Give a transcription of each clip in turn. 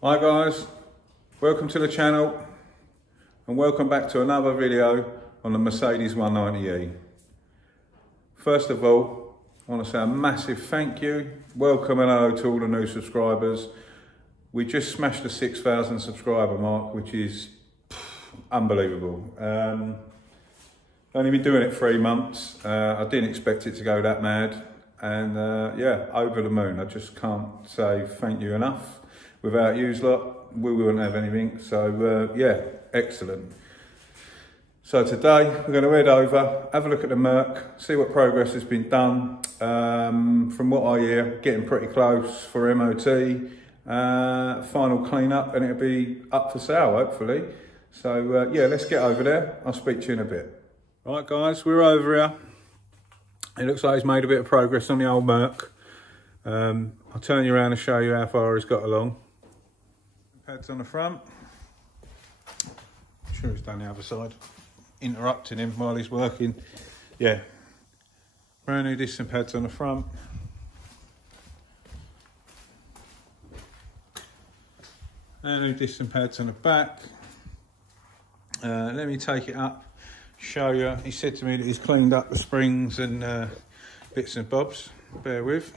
Hi guys, welcome to the channel and welcome back to another video on the Mercedes 190e. First of all, I want to say a massive thank you, welcome and hello to all the new subscribers. We just smashed the 6,000 subscriber mark, which is unbelievable. Only been doing it 3 months. I didn't expect it to go that mad, and yeah, over the moon. I just can't say thank you enough. Without yous lot, we wouldn't have anything. So yeah, excellent. So today we're going to head over, have a look at the Merc, see what progress has been done. From what I hear, getting pretty close for MOT, final clean up, and it'll be up for sale hopefully. So yeah, let's get over there. I'll speak to you in a bit. Right guys, we're over here. It looks like he's made a bit of progress on the old Merc. I'll turn you around and show you how far he's got along. Pads on the front. I'm sure he's done the other side. Interrupting him while he's working. Yeah. Brand new disc and pads on the front. Brand new disc and pads on the back. Let me take it up, show you. He said to me that he's cleaned up the springs and bits and bobs. Bear with.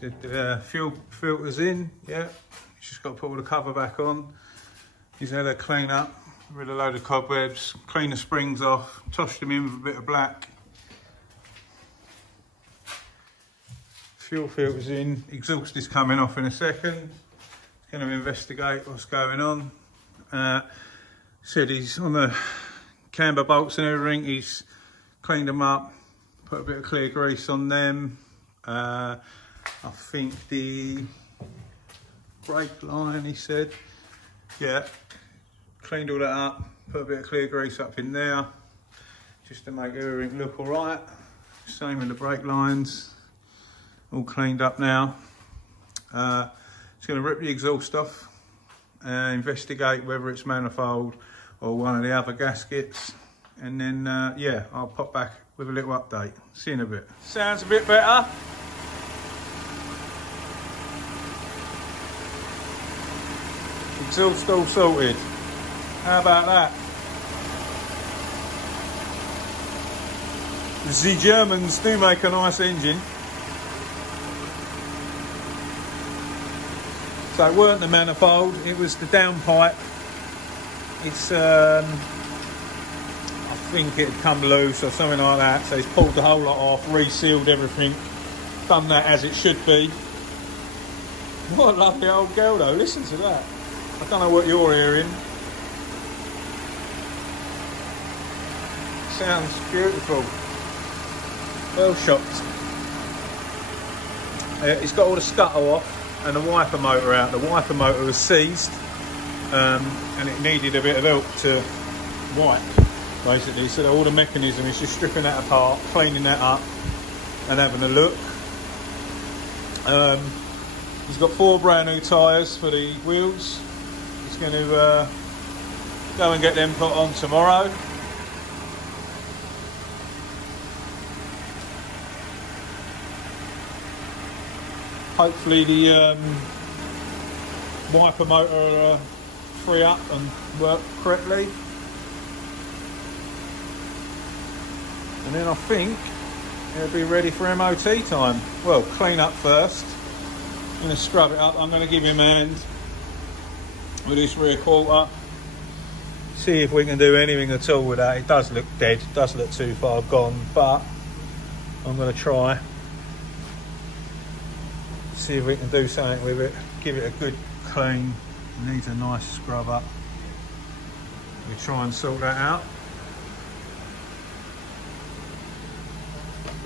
Said fuel filters in, yeah. He's just got to put all the cover back on. He's had a clean up with a load of cobwebs, clean the springs off, tossed them in with a bit of black. Fuel filters in, exhaust is coming off in a second. He's going to investigate what's going on. Said he's on the camber bolts and everything, he's cleaned them up, put a bit of clear grease on them. I think the brake line, he said, yeah, cleaned all that up, put a bit of clear grease up in there, just to make everything look all right. Same with the brake lines, all cleaned up now. It's going to rip the exhaust off and investigate whether it's manifold or one of the other gaskets, and then yeah, I'll pop back with a little update. See you in a bit. Sounds a bit better. Exhaust all sorted. How about that? The Germans do make a nice engine. So it weren't the manifold, it was the downpipe. It's, I think it had come loose or something like that. So he's pulled the whole lot off, resealed everything, done that as it should be. What a lovely old girl though, listen to that. I don't know what you're hearing. Sounds beautiful. Well shocked. It's got all the scuttle off and the wiper motor out. The wiper motor was seized and it needed a bit of help to wipe, basically. So all the mechanism is just stripping that apart, cleaning that up and having a look. He's got 4 brand new tyres for the wheels. He's going to go and get them put on tomorrow. Hopefully the wiper motor will free up and work correctly. And then I think it'll be ready for MOT time. Well, clean up first. I'm going to scrub it up. I'm going to give him a hand with this rear quarter. See if we can do anything at all with that. It does look dead, it does look too far gone, but I'm going to try. See if we can do something with it. Give it a good clean. It needs a nice scrub up. We try and sort that out.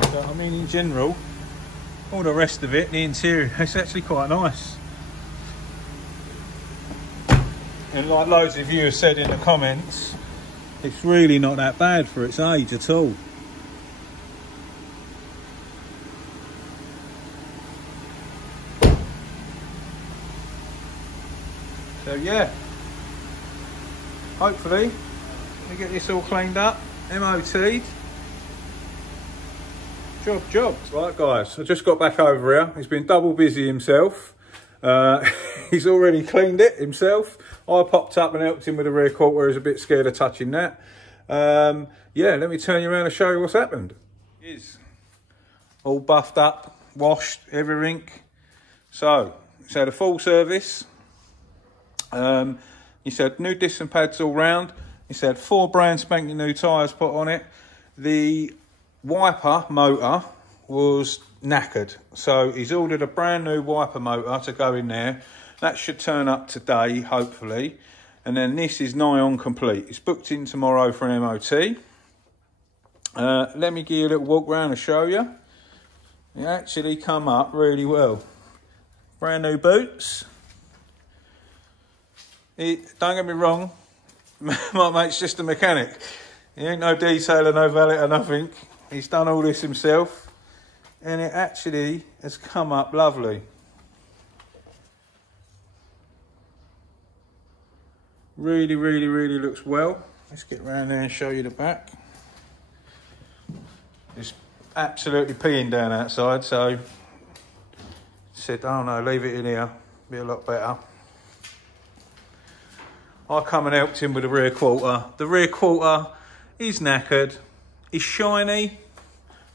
So, I mean, in general, all the rest of it, the interior, it's actually quite nice. And like loads of you have said in the comments, it's really not that bad for its age at all. So yeah, hopefully me get this all cleaned up. MOT job. Right guys, I just got back over here. He's been double busy himself. He's already cleaned it himself. I popped up and helped him with the rear quarter. He was a bit scared of touching that. Yeah, let me turn you around and show you what's happened. He's all buffed up, washed, everything. So, it's had a full service. He's had new disc and pads all round. He's had 4 brand spanking new tyres put on it. The wiper motor was knackered, so he's ordered a brand new wiper motor to go in there. That should turn up today, hopefully. And then this is nigh on complete. It's booked in tomorrow for an MOT. Let me give you a little walk around and show you. It actually come up really well. Brand new boots. Don't get me wrong, my mate's just a mechanic. He ain't no detailer, no valet or nothing. He's done all this himself, and it actually has come up lovely. Really, really, really looks well. Let's get around there and show you the back. It's absolutely peeing down outside, so said, oh no, leave it in here, be a lot better. I come and helped him with the rear quarter. The rear quarter is knackered. It's shiny,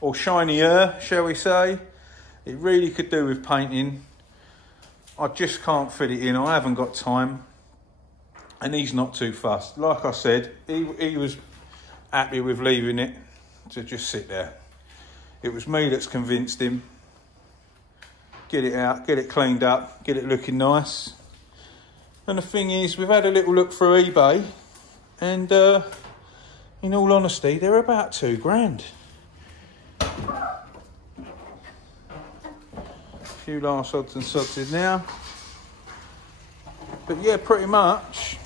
or shinier, shall we say. It really could do with painting. I just can't fit it in. I haven't got time. And he's not too fussed. Like I said, he was happy with leaving it to just sit there. It was me that's convinced him. Get it out, get it cleaned up, get it looking nice. And the thing is, we've had a little look through eBay, and in all honesty, they're about £2 grand. A few last odds and sods in now. But yeah, pretty much.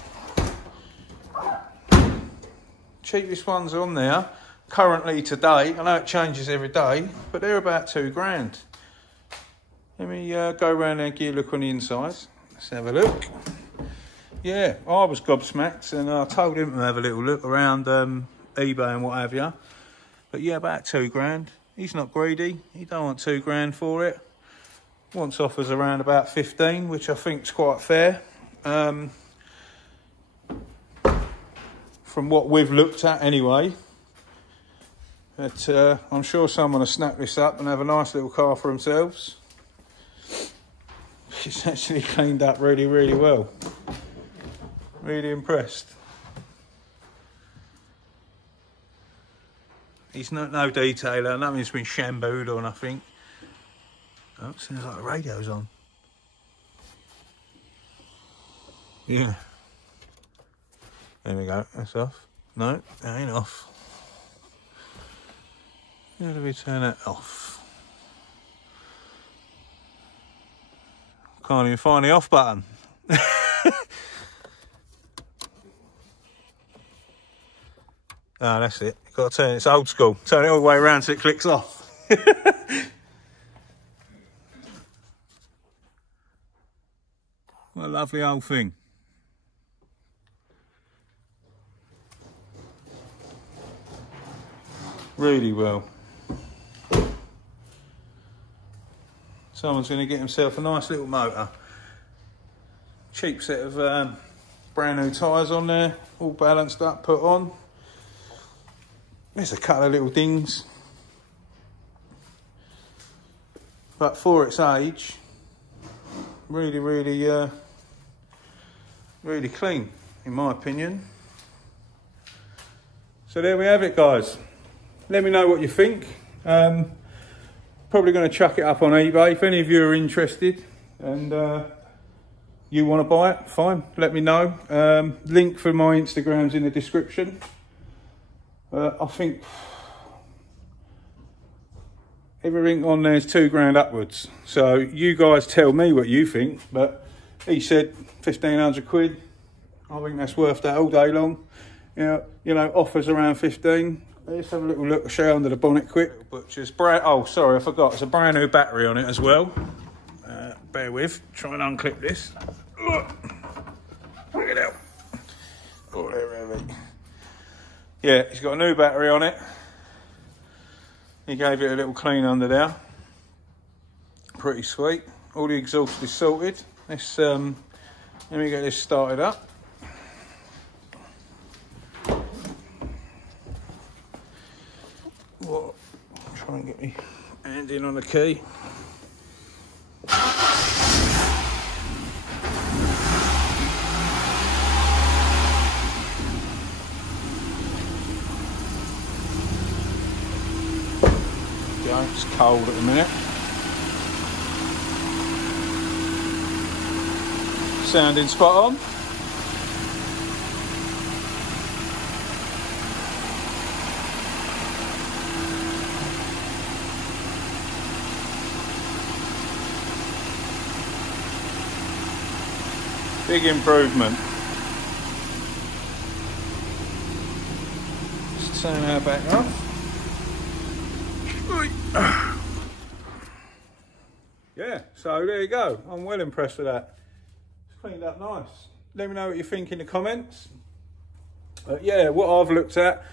Cheapest ones on there, currently today. I know it changes every day, but they're about £2 grand. Let me go around there and give you a look on the inside. Let's have a look. Yeah, I was gobsmacked, and I told him to have a little look around eBay and what have you. But yeah, about £2 grand. He's not greedy. He don't want £2 grand for it. Wants offers around about 15, which I think is quite fair. From what we've looked at anyway. But I'm sure someone will snap this up and have a nice little car for themselves. It's actually cleaned up really, really well. Really impressed. He's no detailer, nothing's been shampooed or nothing. Oh, it sounds like the radio's on. Yeah. There we go, that's off. No, that ain't off. How do we turn that off? Can't even find the off button. Ah, that's it. You've got to turn it. It's old school. Turn it all the way around so it clicks off. What a lovely old thing. Really well. Someone's going to get himself a nice little motor. Cheap set of brand new tyres on there. All balanced up, put on. There's a couple of little dings, but for its age, really, really, really clean, in my opinion. So there we have it, guys. Let me know what you think. Probably going to chuck it up on eBay. If any of you are interested and you want to buy it, fine, let me know. Link for my Instagram's in the description. I think everything on there is £2 grand upwards. So you guys tell me what you think, but he said 1,500 quid. I think that's worth that all day long. You know, offers around 15. Let's have a little look, show you under the bonnet quick. Butcher's brand, oh sorry, I forgot, it's a brand new battery on it as well. Bear with, try and unclip this. Look, look it out. Oh, they're heavy. Yeah, it's got a new battery on it. He gave it a little clean under there. Pretty sweet. All the exhaust is sorted. Let's let me get this started up. Try and get my hand in on the key. It's cold at the minute. Sounding spot on. Big improvement. Just turn that back off. Yeah, so there you go. I'm well impressed with that. It's cleaned up nice. Let me know what you think in the comments. Yeah, what I've looked at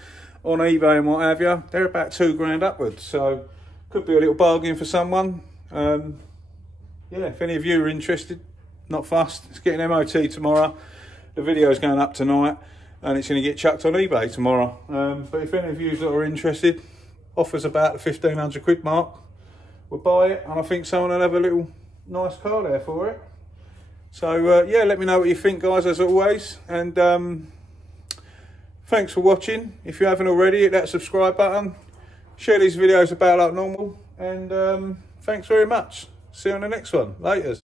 on eBay and what have you, they're about £2 upwards, so could be a little bargain for someone. Yeah, if any of you are interested, not fussed. It's getting MOT tomorrow. The video's going up tonight and it's going to get chucked on eBay tomorrow. But if any of you are interested, offers about the £1,500 mark. We'll buy it, and I think someone will have a little nice car there for it. So yeah, let me know what you think, guys, as always. And thanks for watching. If you haven't already, hit that subscribe button. Share these videos about like normal. And thanks very much. See you on the next one. Laters.